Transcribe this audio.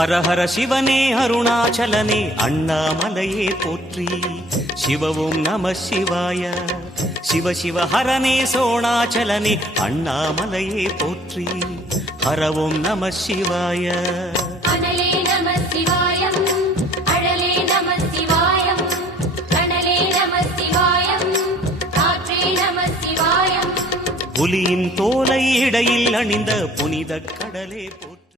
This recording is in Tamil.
ஹர ஹர சிவனே அருணாச்சலனே அண்ணாமலையே போற்றி. சிவவும் நம சிவாய. சிவ சிவ ஹரனே சோணாச்சலனே அண்ணாமலையே போற்றி. ஹரவும் நம சிவாய. அனலே நம சிவாயம், அழலே நம சிவாயம், கனலே நம சிவாயம், காற்றே நம சிவாயம். புலியின் தோலை இடையில் அணிந்த புனித கடலே